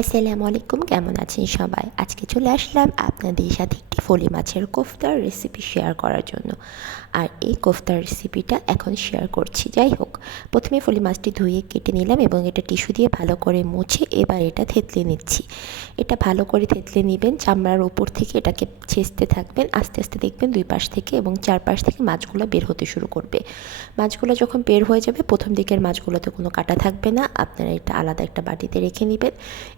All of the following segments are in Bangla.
আসসালামু আলাইকুম, কেমন আছেন সবাই? আজকে চলে আসলাম আপনাদের সাথে একটি ফলি মাছের কোফতার রেসিপি শেয়ার করার জন্য। আর এই কোফতার রেসিপিটা এখন শেয়ার করছি। যাই হোক, প্রথমে ফলি মাছটি ধুয়ে কেটে নিলাম এবং এটা টিস্যু দিয়ে ভালো করে মুছে এবার এটা থেতলে নিচ্ছি। এটা ভালো করে থেতলে নেবেন, চামড়ার উপর থেকে এটাকে ছেঁচতে থাকবেন। আস্তে আস্তে দেখবেন দুই পাশ থেকে এবং চারপাশ থেকে মাছগুলো বের হতে শুরু করবে। মাছগুলো যখন বের হয়ে যাবে, প্রথম দিকের মাছগুলোতে কোনো কাঁটা থাকবে না। আপনারা এটা আলাদা একটা বাটিতে রেখে নেবেন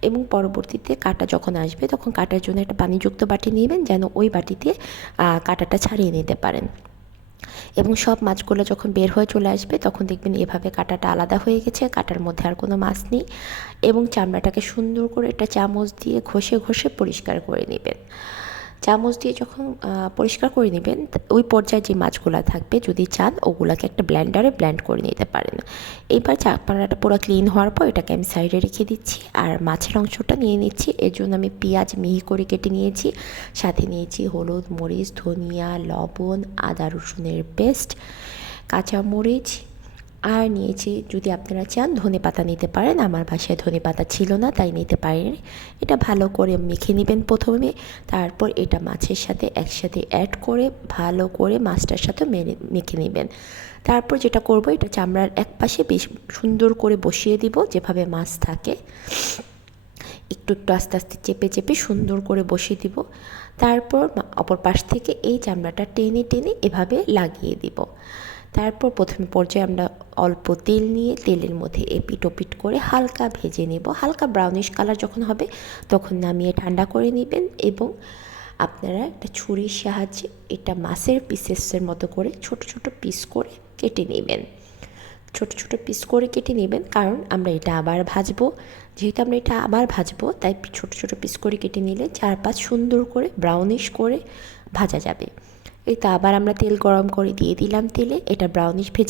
এবং পরবর্তীতে কাঁটা যখন আসবে তখন কাটার জন্য একটা পানিযুক্ত বাটি নেবেন, যেন ওই বাটিতে কাঁটাটা ছাড়িয়ে নিতে পারেন। এবং সব মাছগুলো যখন বের হয়ে চলে আসবে তখন দেখবেন এভাবে কাঁটাটা আলাদা হয়ে গেছে, কাঁটার মধ্যে আর কোনো মাছ নেই। এবং চামড়াটাকে সুন্দর করে একটা চামচ দিয়ে ঘষে ঘষে পরিষ্কার করে নেবেন। চামচ দিয়ে যখন পরিষ্কার করে নেবেন, ওই পর্যায়ে যে মাছগুলো থাকবে যদি চান ওগুলোকে একটা ব্লেন্ডারে ব্লেন্ড করে নিতে পারেন। এইবার চামড়াটা পুরো ক্লিন হওয়ার পর এটাকে আমি সাইডে রেখে দিচ্ছি আর মাছের অংশটা নিয়ে নিচ্ছি। এর জন্য আমি পেঁয়াজ মিহি করে কেটে নিয়েছি, সাথে নিয়েছি হলুদ, মরিচ, ধনিয়া, লবণ, আদা রসুনের পেস্ট, কাঁচামরিচ, আর নিয়েছি যদি আপনারা চান ধনেপাতা নিতে পারেন। আমার বাসায় ধনেপাতা ছিল না, তাই নিতে পারেন। এটা ভালো করে মেখে নেবেন প্রথমে, তারপর এটা মাছের সাথে একসাথে অ্যাড করে ভালো করে মাছটার সাথে মেখে নেবেন। তারপর যেটা করব, এটা চামড়ার এক পাশে বেশ সুন্দর করে বসিয়ে দিব, যেভাবে মাছ থাকে একটু একটু আস্তে আস্তে চেপে চেপে সুন্দর করে বসিয়ে দিব। তারপর অপর পাশ থেকে এই চামড়াটা টেনে টেনে এভাবে লাগিয়ে দিব। তারপর প্রথম পর্যায়ে আমরা অল্প তেল নিয়ে তেলের মধ্যে এপিট ওপিট করে হালকা ভেজে নেব। হালকা ব্রাউনিশ কালার যখন হবে তখন নামিয়ে ঠান্ডা করে নেবেন এবং আপনারা একটা ছুরির সাহায্যে এটা মাছের পিসেসের মতো করে ছোট ছোট পিস করে কেটে নেবেন। ছোট ছোট পিস করে কেটে নেবেন, কারণ আমরা এটা আবার ভাজবো। যেহেতু আমরা এটা আবার ভাজবো তাই ছোট ছোট পিস করে কেটে নিলে চারপাশ সুন্দর করে ব্রাউনিশ করে ভাজা যাবে। এই তো আবার আমরা তেল গরম করে দিয়ে দিলাম তেলে, এটা ব্রাউনিশ ভেজে